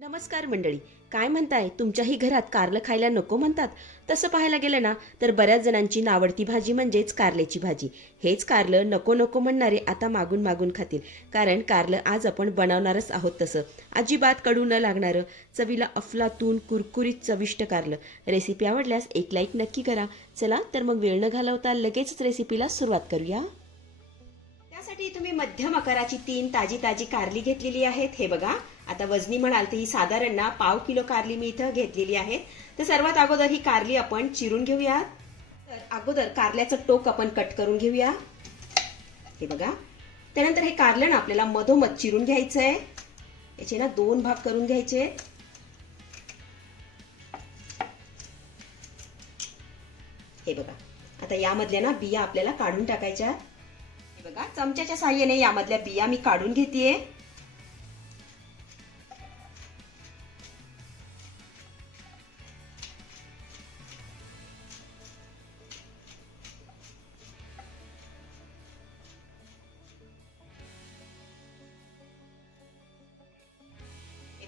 नमस्कार मंडळी. काय म्हणताय? तुमच्याही घरात कारलं खायला नको म्हणतात. तसं पाहायला गेलं ना तर बऱ्याच जणांची नावडती भाजी म्हणजेच कारल्याची भाजी. हेच कारलं नको नको म्हणणारे आता मागून मागून खातील. कारण कारलं आज आपण बनवणारच आहोत तसं. अजिबात कडू न लागणारं चवीला अफलातून कुरकुरीत चविष्ट कारलं. रेसिपी आवडल्यास एक लाईक नक्की करा. चला तर मग वेळ न घालवता लगेचच रेसिपीला सुरुवात करूया. त्यासाठी तुम्ही मध्यम आकाराची तीन ताजी ताजी कारली घेतलेली आहेत. हे बघा. आता वजनी म्हणाल तर ही साधारण ना पाव किलो कारली मी इथं घेतलेली आहे. तर सर्वात अगोदर ही कारली आपण चिरून घेऊया तर अगोदर कारल्याचं टोक आपण कट करून घेऊया. हे बघा. त्यानंतर हे कारलं ना आपल्याला मधोमध चिरून घ्यायचं आहे याचे ना दोन भाग करून घ्यायचे. हे बघा. आता यामधल्या ना बिया आपल्याला काढून टाकायच्या हे बघा चमच्याच्या साह्याने यामधल्या बिया मी काढून घेतेय.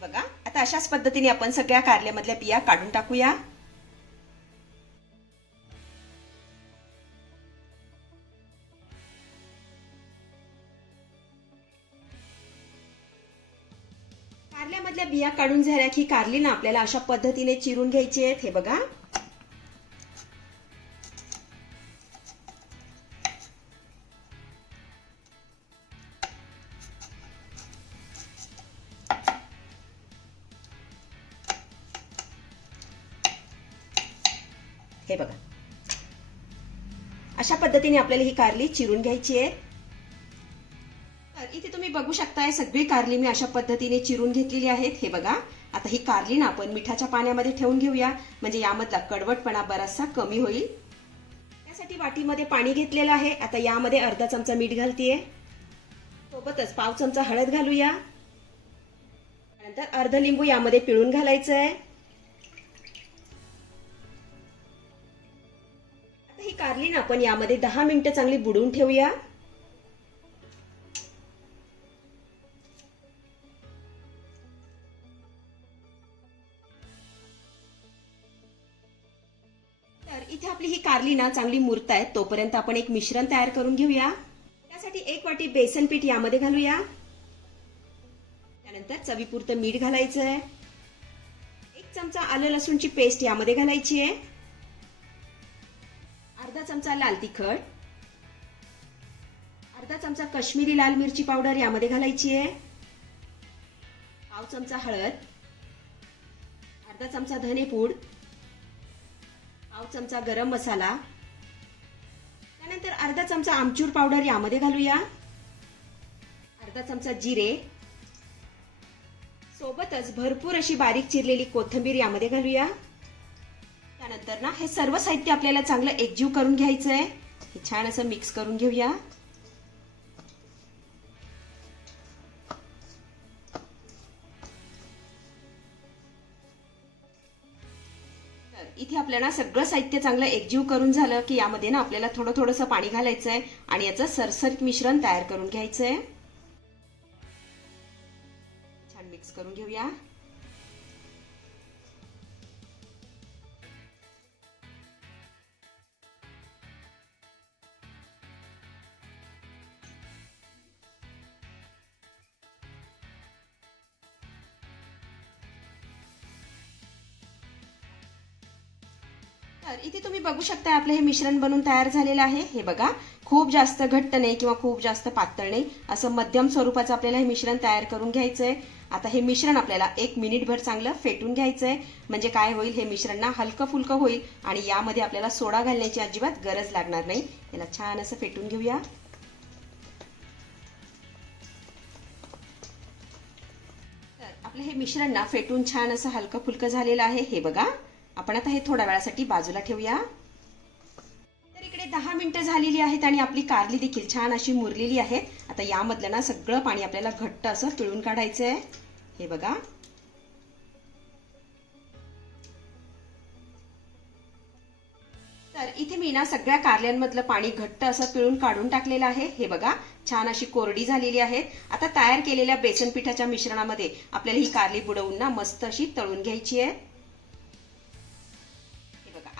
बघा. आता अशाच पद्धतीने आपण सगळ्या कारल्यामधल्या बिया काढून टाकूया. कारल्यामधल्या बिया काढून झाल्या की कारली ना आपल्याला अशा पद्धतीने चिरून घ्यायची आहेत. हे बघा. हे बघा. अशा पद्धतीने आपल्याला ही कारली चिरून घ्यायची आहे. तर इथे तुम्ही बघू शकताय सगळी कारली मी अशा पद्धतीने चिरून घेतलेली आहेत. हे बघा. आता ही कारली ना आपण मिठाच्या पाण्यामध्ये ठेवून घेऊया. म्हणजे यामधला कडवटपणा बराचसा कमी होईल. त्यासाठी वाटीमध्ये पाणी घेतलेलं आहे. आता यामध्ये अर्धा चमचा मीठ घालतीये. सोबतच पाव चमचा हळद घालूया. नंतर अर्ध लिंबू यामध्ये पिळून घालायचं आहे ही कारली ना आपण. यामध्ये दहा मिनिटं चांगली बुडवून ठेवूया. तर इथे आपली ही कारली ना चांगली मुरत आहे तोपर्यंत आपण एक मिश्रण तयार करून घेऊया. त्यासाठी एक वाटी बेसन पीठ यामध्ये घालूया. त्यानंतर चवीपुरतं मीठ घालायचं आहे एक चमचा आलं लसूणची पेस्ट यामध्ये घालायची आहे अर्धा चमचा लाल तिखट अर्धा चमचा कश्मीरी लाल मिरची पावडर यामध्ये घालायची आहे पाव चमचा हळद अर्धा चमचा धनेपूड पाव चमचा गरम मसाला त्यानंतर अर्धा चमचा आमचूर पावडर यामध्ये घालूया अर्धा चमचा जिरे सोबतच भरपूर अशी बारीक चिरलेली कोथिंबीर यामध्ये घालूया. त्यानंतर ना हे सर्व साहित्य आपल्याला चांगलं एकजीव करून घ्यायचं आहे हे छान असं मिक्स करून घेऊया. इथे आपल्याला सगळं साहित्य चांगलं एकजीव करून झालं की यामध्ये ना आपल्याला थोडं थोडंसं पाणी घालायचं आहे आणि याचं सरसरीत मिश्रण तयार करून घ्यायचं आहे छान मिक्स करून घेऊया. तर इथे तुम्ही बघू शकता आपलं हे मिश्रण बनून तयार झालेलं आहे. हे बघा खूप जास्त घट्ट नाही किंवा खूप जास्त पातळ नाही. असं मध्यम स्वरूपाचं आपल्याला हे मिश्रण तयार करून घ्यायचं आहे आता हे मिश्रण आपल्याला एक मिनिटभर चांगलं फेटून घ्यायचं आहे म्हणजे काय होईल हे मिश्रण ना हलकं फुलकं होईल आणि यामध्ये आपल्याला सोडा घालण्याची अजिबात गरज लागणार नाही. याला छान असं फेटून घेऊया. तर आपलं हे मिश्रण ना फेटून छान असं हलकं फुलकं झालेलं आहे. हे बघा. आपण आता हे थोड्या वेळासाठी बाजूला ठेवूया. तर इकडे दहा मिनिटं झालेली आहेत आणि आपली कारली देखील छान अशी मुरलेली आहे. आता यामधलं ना सगळं पाणी आपल्याला घट्ट असं पिळून काढायचं आहे हे बघा. तर इथे मी ना सगळ्या कारल्यांमधलं पाणी घट्ट असं पिळून काढून टाकलेलं आहे. हे बघा छान अशी कोरडी झालेली आहे आता तयार केलेल्या बेसन पिठाच्या मिश्रणामध्ये आपल्याला ही कारली बुडवून ना मस्त अशी तळून घ्यायची आहे.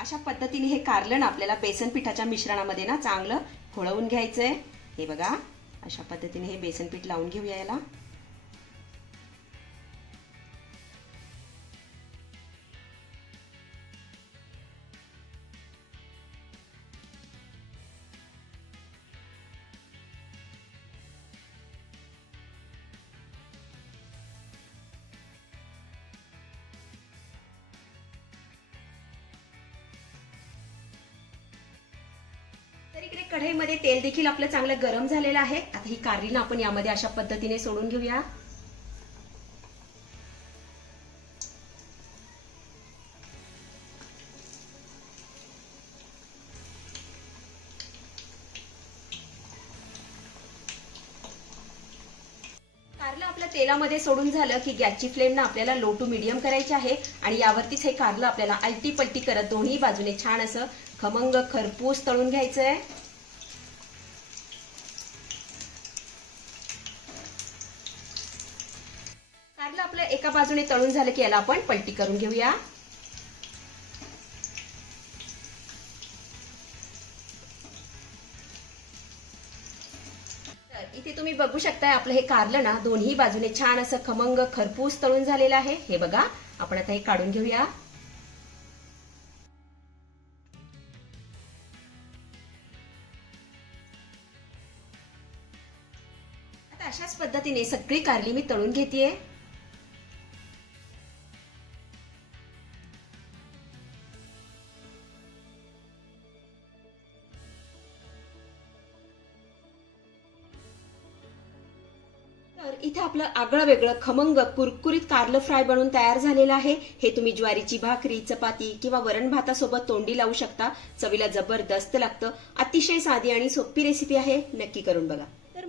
अशा पद्धतीने हे कारलं ना आपल्याला बेसन पिठाच्या मिश्रणामध्ये ना चांगलं खोळवून घ्यायचंय. हे बघा अशा पद्धतीने हे बेसन पीठ लावून घेऊया याला. तर इकडे कढईमध्ये तेल देखील आपलं चांगलं गरम झालेलं आहे. आता ही कारली ना आपण यामध्ये अशा पद्धतीने सोडून घेऊया. कारलं आपल्या तेलामध्ये सोडून झालं की गॅसची फ्लेम ना आपल्याला लो टू मिडियम करायची आहे. आणि यावरतीच हे कारलं आपल्याला आलटी पलटी करत दोन्ही बाजूने छान असं खमंग खरपूस तळून घ्यायचंय? कारलं आपलं एका बाजूने तळून झालं की याला आपण पलटी करून घेऊया. तर इथे तुम्ही बघू शकताय आपलं हे कारलं ना दोन्ही बाजूने छान असं खमंग खरपूस तळून झालेलं आहे. हे बघा आपण आता हे काढून घेऊया. अशाच पद्धतीने सगळी कारली मी तळून घेतेय. तर इथे आपलं आगळं वेगळं खमंग कुरकुरीत कारलं फ्राय बनवून तयार झालेलं आहे. हे तुम्ही ज्वारीची भाकरी चपाती किंवा वरण भातासोबत तोंडी लावू शकता. चवीला जबरदस्त लागतं. अतिशय साधी आणि सोपी रेसिपी आहे. नक्की करून बघा.